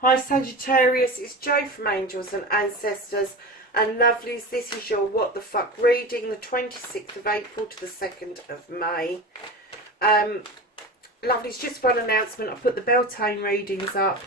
Hi Sagittarius, it's Jo from Angels and Ancestors and Lovelies. This is your What the Fuck reading, the 26th of April to the 2nd of May. Lovelies, just one announcement. I put the Beltane readings up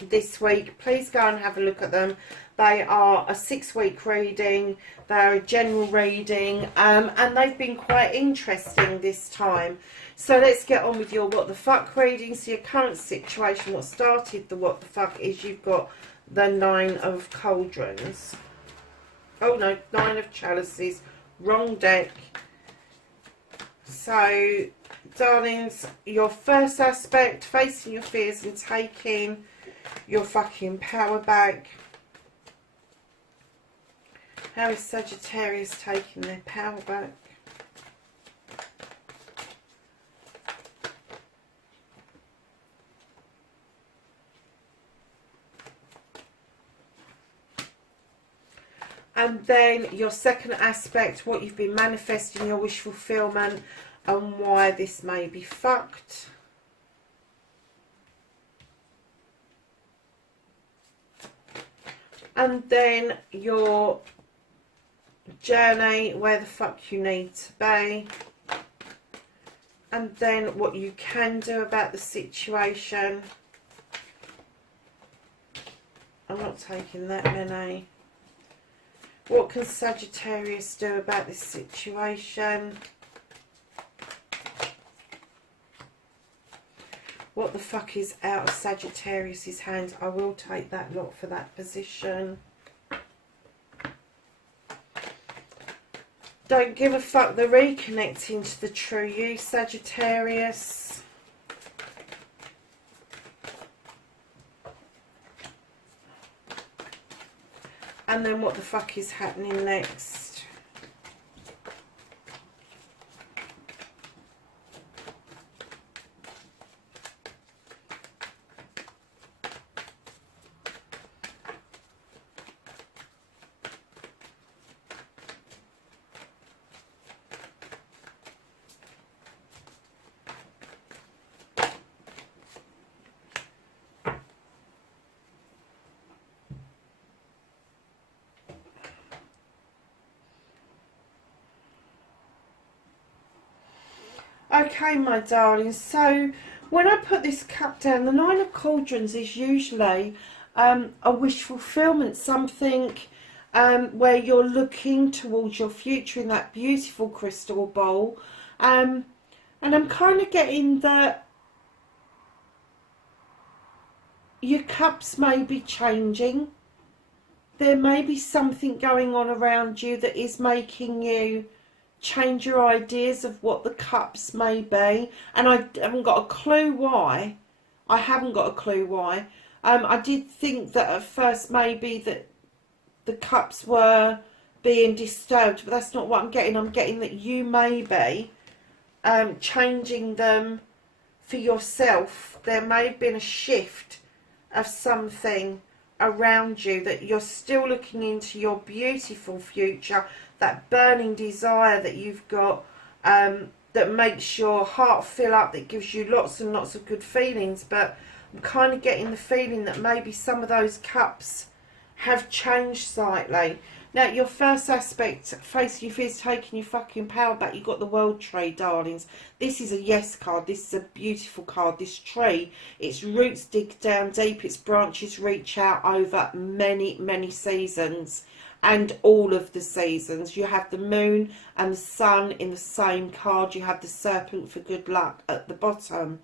this week. Please go and have a look at them. They are a 6-week reading. They're a general reading, and they've been quite interesting this time. So let's get on with your What the Fuck reading. So your current situation, what started the What the Fuck is you've got the 9 of Cauldrons. Oh no, 9 of Chalices. Wrong deck. So, darlings, your first aspect, facing your fears and taking your fucking power back. How is Sagittarius taking their power back? And then your second aspect, what you've been manifesting, your wish fulfillment, and why this may be fucked. And then your journey, where the fuck you need to be. And then what you can do about the situation. I'm not taking that many. What can Sagittarius do about this situation? What the fuck is out of Sagittarius's hands? I will take that lot for that position. Don't give a fuck. They're reconnecting to the true you, Sagittarius. And then what the fuck is happening next? Okay, my darling, so when I put this cup down, the 9 of Cauldrons is usually a wish fulfillment, something where you're looking towards your future in that beautiful crystal ball. And I'm kind of getting that your cups may be changing. There may be something going on around you that is making you change your ideas of what the cups may be, and I haven't got a clue why. I did think that at first maybe that the cups were being disturbed, but that's not what I'm getting. I'm getting that you may be changing them for yourself. There may have been a shift of something around you, that you're still looking into your beautiful future, that burning desire that you've got, that makes your heart fill up, that gives you lots and lots of good feelings. But I'm kind of getting the feeling that maybe some of those cups have changed slightly. Now, your first aspect, facing your fears, taking your fucking power back, you've got the World Tree, darlings. This is a yes card. This is a beautiful card. This tree, its roots dig down deep, its branches reach out over many, many seasons. And all of the seasons. You have the moon and the sun in the same card. You have the serpent for good luck at the bottom.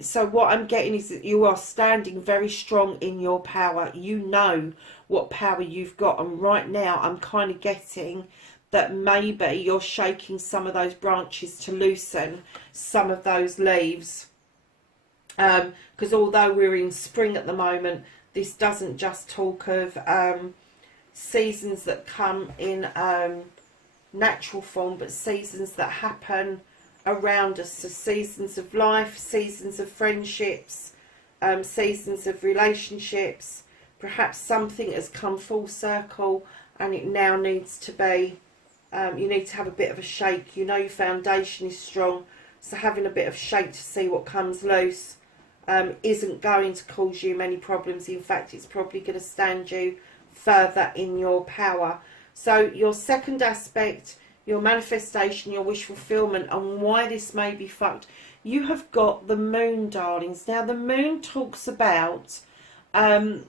So what I'm getting is that you are standing very strong in your power. You know what power you've got, and right now I'm kind of getting that maybe you're shaking some of those branches to loosen some of those leaves, because although we're in spring at the moment, this doesn't just talk of seasons that come in natural form, but seasons that happen around us. So seasons of life, seasons of friendships, seasons of relationships. Perhaps something has come full circle and it now needs to be, you need to have a bit of a shake. You know your foundation is strong, so having a bit of shake to see what comes loose. isn't going to cause you many problems. In fact, it's probably going to stand you further in your power. So your second aspect, your manifestation, your wish fulfillment, and why this may be fucked. You have got the moon, darlings. Now, the moon talks about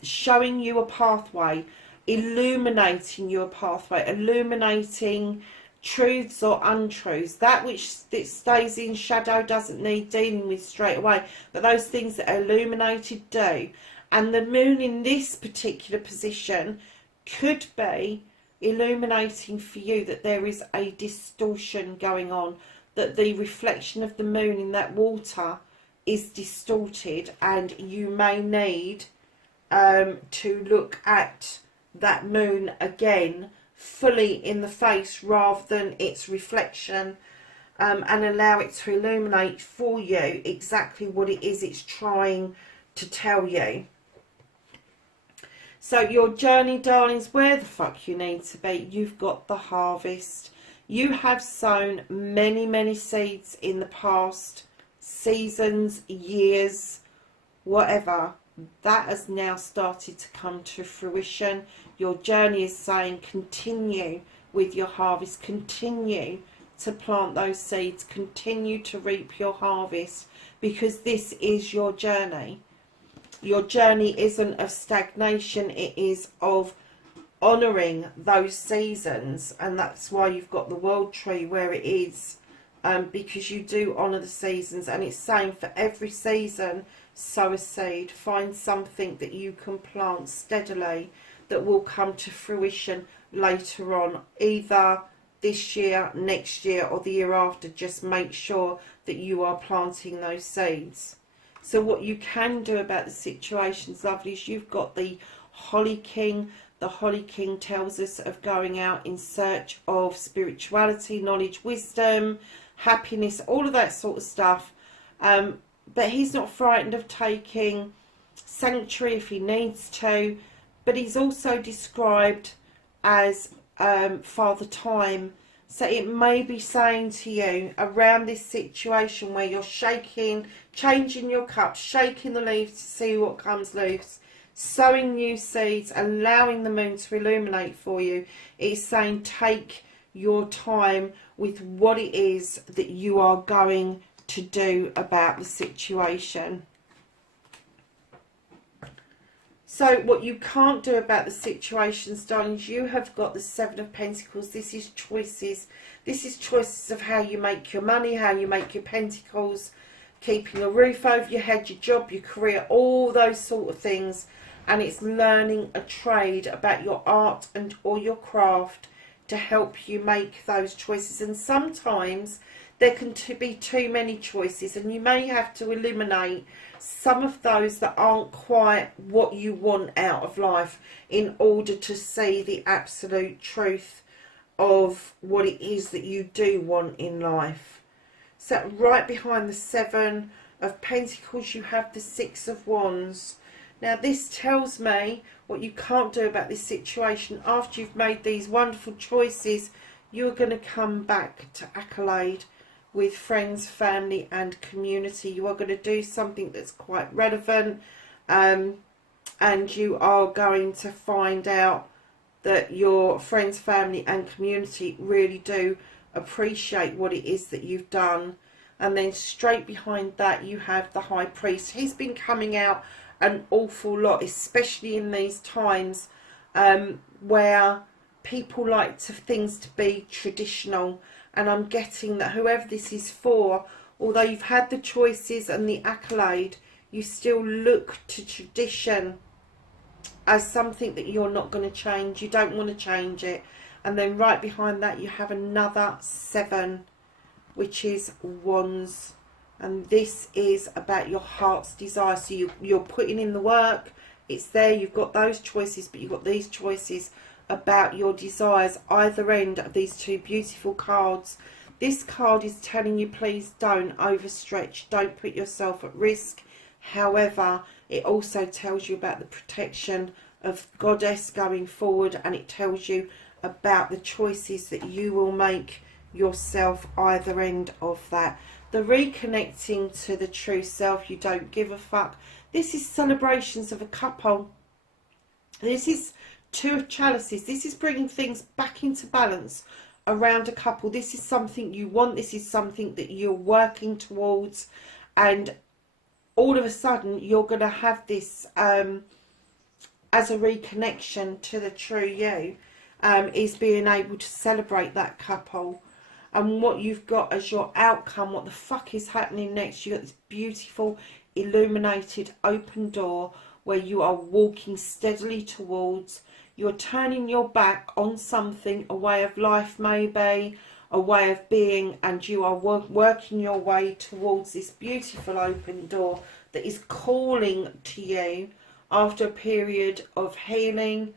showing you a pathway, illuminating you a pathway, illuminating truths or untruths. That which that stays in shadow doesn't need dealing with straight away, but those things that are illuminated do. And the moon in this particular position could be illuminating for you that there is a distortion going on, that the reflection of the moon in that water is distorted, and you may need to look at that moon again fully in the face rather than its reflection, and allow it to illuminate for you exactly what it is it's trying to tell you. So your journey, darlings, where the fuck you need to be. You've got the harvest. You have sown many, many seeds in the past, seasons, years, whatever. That has now started to come to fruition. Your journey is saying continue with your harvest, continue to plant those seeds, continue to reap your harvest, because this is your journey. Your journey isn't of stagnation, it is of honouring those seasons, and that's why you've got the world tree where it is, because you do honour the seasons. And it's saying for every season, sow a seed, find something that you can plant steadily that will come to fruition later on, either this year, next year, or the year after. Just make sure that you are planting those seeds. So what you can do about the situations, lovelies, you've got the Holly King. The Holly King tells us of going out in search of spirituality, knowledge, wisdom, happiness, all of that sort of stuff. But he's not frightened of taking sanctuary if he needs to. But he's also described as Father Time. So it may be saying to you around this situation where you're shaking, changing your cup, shaking the leaves to see what comes loose, sowing new seeds, allowing the moon to illuminate for you. It's saying take your time with what it is that you are going to do about the situation. So what you can't do about the situations, darlings, you have got the Seven of Pentacles. This is choices. This is choices of how you make your money, how you make your pentacles, keeping a roof over your head, your job, your career, all those sort of things. And it's learning a trade about your art and or your craft to help you make those choices. And sometimes there can be too many choices, and you may have to eliminate some of those that aren't quite what you want out of life in order to see the absolute truth of what it is that you do want in life. So right behind the Seven of Pentacles you have the Six of Wands. Now this tells me what you can't do about this situation. After you've made these wonderful choices, you're going to come back to accolade with friends, family and community. You are going to do something that's quite relevant, and you are going to find out that your friends, family and community really do appreciate what it is that you've done. And then straight behind that you have the High Priest. He's been coming out an awful lot, especially in these times where people like things to be traditional. And I'm getting that whoever this is for, although you've had the choices and the accolade, you still look to tradition as something that you're not going to change. You don't want to change it. And then right behind that you have another Seven, which is Wands. And this is about your heart's desire. So you're putting in the work. It's there. You've got those choices, but you've got these choices about your desires. Either end of these two beautiful cards. This card is telling you please don't overstretch. Don't put yourself at risk. However, it also tells you about the protection of Goddess going forward. And it tells you about the choices that you will make yourself either end of that. the reconnecting to the true self. You don't give a fuck. This is celebrations of a couple. This is Two of Chalices. This is bringing things back into balance around a couple. This is something you want. This is something that you're working towards. And all of a sudden, you're going to have this as a reconnection to the true you. Is being able to celebrate that couple. And what you've got as your outcome, what the fuck is happening next? You've got this beautiful, illuminated, open door where you are walking steadily towards. You're turning your back on something, a way of life maybe, a way of being, and you are working your way towards this beautiful open door that is calling to you after a period of healing,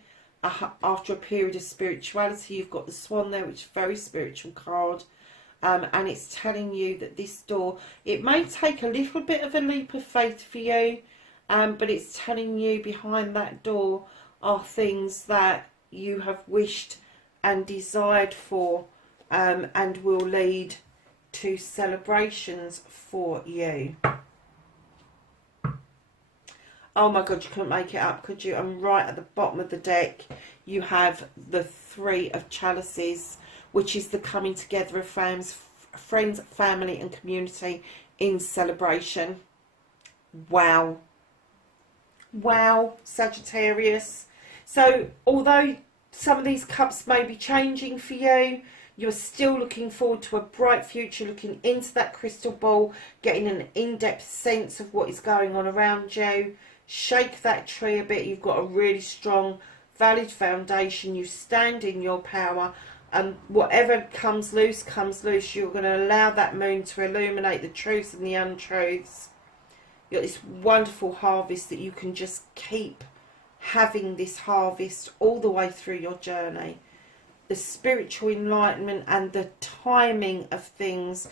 after a period of spirituality. You've got the Swan there, which is a very spiritual card. And it's telling you that this door, it may take a little bit of a leap of faith for you, but it's telling you behind that door are things that you have wished and desired for, and will lead to celebrations for you. Oh my God, you couldn't make it up, could you? And right at the bottom of the deck, you have the Three of Chalices, which is the coming together of friends, family and community in celebration. Wow. Wow, Sagittarius. So, although some of these cups may be changing for you, you're still looking forward to a bright future, looking into that crystal ball, getting an in-depth sense of what is going on around you. Shake that tree a bit. You've got a really strong, valid foundation. You stand in your power, and whatever comes loose, comes loose. You're going to allow that moon to illuminate the truths and the untruths. You've got this wonderful harvest that you can just keep having this harvest all the way through your journey. The spiritual enlightenment and the timing of things.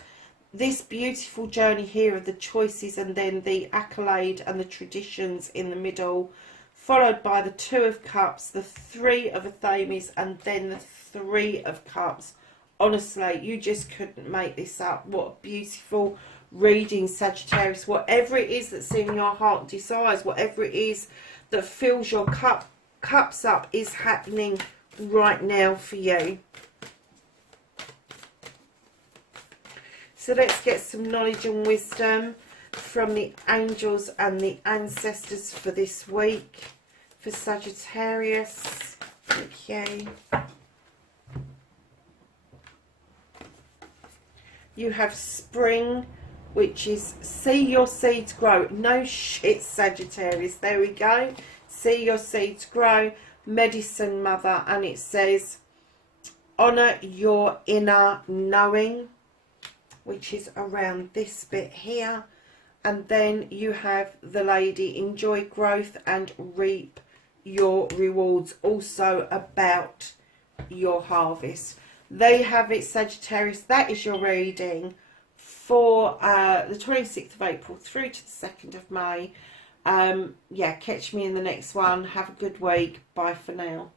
This beautiful journey here of the choices, and then the accolade and the traditions in the middle, followed by the Two of Cups, the Three of Athames, and then the Three of Cups. Honestly, you just couldn't make this up. What a beautiful reading, Sagittarius. Whatever it is that's in your heart desires, whatever it is that fills your cups up, is happening right now for you. So let's get some knowledge and wisdom from the angels and the ancestors for this week for Sagittarius. Okay. You have spring, which is see your seeds grow. No shit, Sagittarius. There we go. See your seeds grow. Medicine Mother. And it says, honour your inner knowing, which is around this bit here. And then you have the Lady, enjoy growth and reap your rewards, also about your harvest. There you have it, Sagittarius. That is your reading for the 26th of April through to the 2nd of May. Yeah, catch me in the next one. Have a good week. Bye for now.